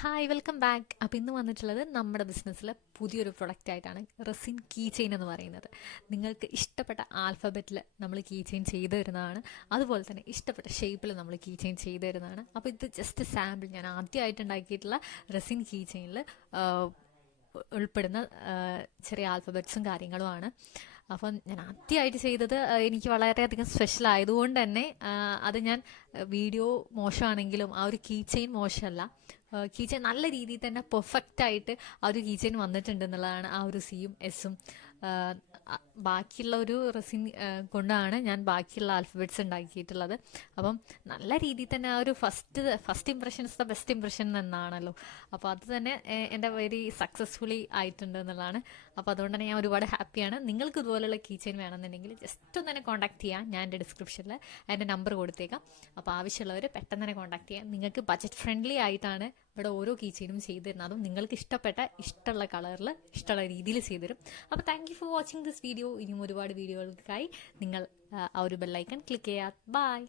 Hi welcome back. അപ്പോൾ ഇന്ന് വന്നിട്ടുള്ളത് നമ്മുടെ ബിസിനസ്സിലെ പുതിയൊരു പ്രൊഡക്റ്റ് ആയിട്ടാണ് റെസിൻ കീ ചെയിൻ എന്ന് പറയുന്നത്. നിങ്ങൾക്ക് ഇഷ്ടപ്പെട്ട ആൽഫബറ്റിൽ നമ്മൾ കീ ചെയിൻ ചെയ്തു തരുന്നതാണ്. അതുപോലെ തന്നെ ഇഷ്ടപ്പെട്ട ഷേപ്പിൽ നമ്മൾ കീ ചെയിൻ ചെയ്തു തരുന്നതാണ്. അപ്പോൾ ഇത് ജസ്റ്റ് സാമ്പിൾ ഞാൻ ആദ്യമായിട്ട് ഉണ്ടാക്കിയിട്ടുള്ള റെസിൻ കീ ചെയിനിൽ ഉൾപ്പെടുന്ന ചെറിയ ആൽഫബറ്റ്സും കാര്യങ്ങളുമാണ്. അപ്പം ഞാൻ ആദ്യമായിട്ട് ചെയ്തത് എനിക്ക് വളരെയധികം സ്പെഷ്യൽ ആയതുകൊണ്ട് തന്നെ അത് ഞാൻ വീഡിയോ മോശമാണെങ്കിലും ആ ഒരു കീ ചെയിൻ മോശമല്ല. കീ ചെയിൻ നല്ല രീതിയിൽ തന്നെ പെർഫെക്റ്റ് ആയിട്ട് ആ ഒരു കീ ചെയിൻ വന്നിട്ടുണ്ട് എന്നുള്ളതാണ്. ആ ഒരു സിയും എസും ബാക്കിയുള്ള ഒരു റെസിൻ കൊണ്ടാണ് ഞാൻ ബാക്കിയുള്ള ആൽഫബറ്റ്സ് ഉണ്ടാക്കിയിട്ടുള്ളത്. അപ്പം നല്ല രീതിയിൽ തന്നെ ആ ഒരു first impression is the best impression എന്നാണല്ലോ. അപ്പോൾ അത് തന്നെ എൻ്റെ വെരി സക്സസ്ഫുള്ളി ആയിട്ടുണ്ട് എന്നുള്ളതാണ്. അപ്പോൾ അതുകൊണ്ട് തന്നെ ഞാൻ ഒരുപാട് ഹാപ്പിയാണ്. നിങ്ങൾക്ക് ഇതുപോലുള്ള കീ ചെയിൻ വേണമെന്നുണ്ടെങ്കിൽ ജസ്റ്റ് ഒന്ന് തന്നെ കോൺടാക്ട് ചെയ്യാം. ഞാൻ എൻ്റെ ഡിസ്ക്രിപ്ഷനിൽ എൻ്റെ നമ്പർ കൊടുത്തേക്കാം. അപ്പോൾ ആവശ്യമുള്ളവർ പെട്ടെന്ന് തന്നെ കോൺടാക്ട് ചെയ്യാം. നിങ്ങൾക്ക് ബജറ്റ് ഫ്രണ്ട്ലി ആയിട്ടാണ് ഇവിടെ ഓരോ കീ ചെയിനും ചെയ്തു തരുന്നത്. അതും നിങ്ങൾക്ക് ഇഷ്ടമുള്ള കളറിൽ ഇഷ്ടമുള്ള രീതിയിൽ ചെയ്തു തരും. അപ്പോൾ thank you for watching this video. ഇനിയും ഒരുപാട് വീഡിയോകൾക്കായി നിങ്ങൾ ആ ഒരു ബെല്ലൈക്കൺ ക്ലിക്ക് ചെയ്യാം. ബൈ.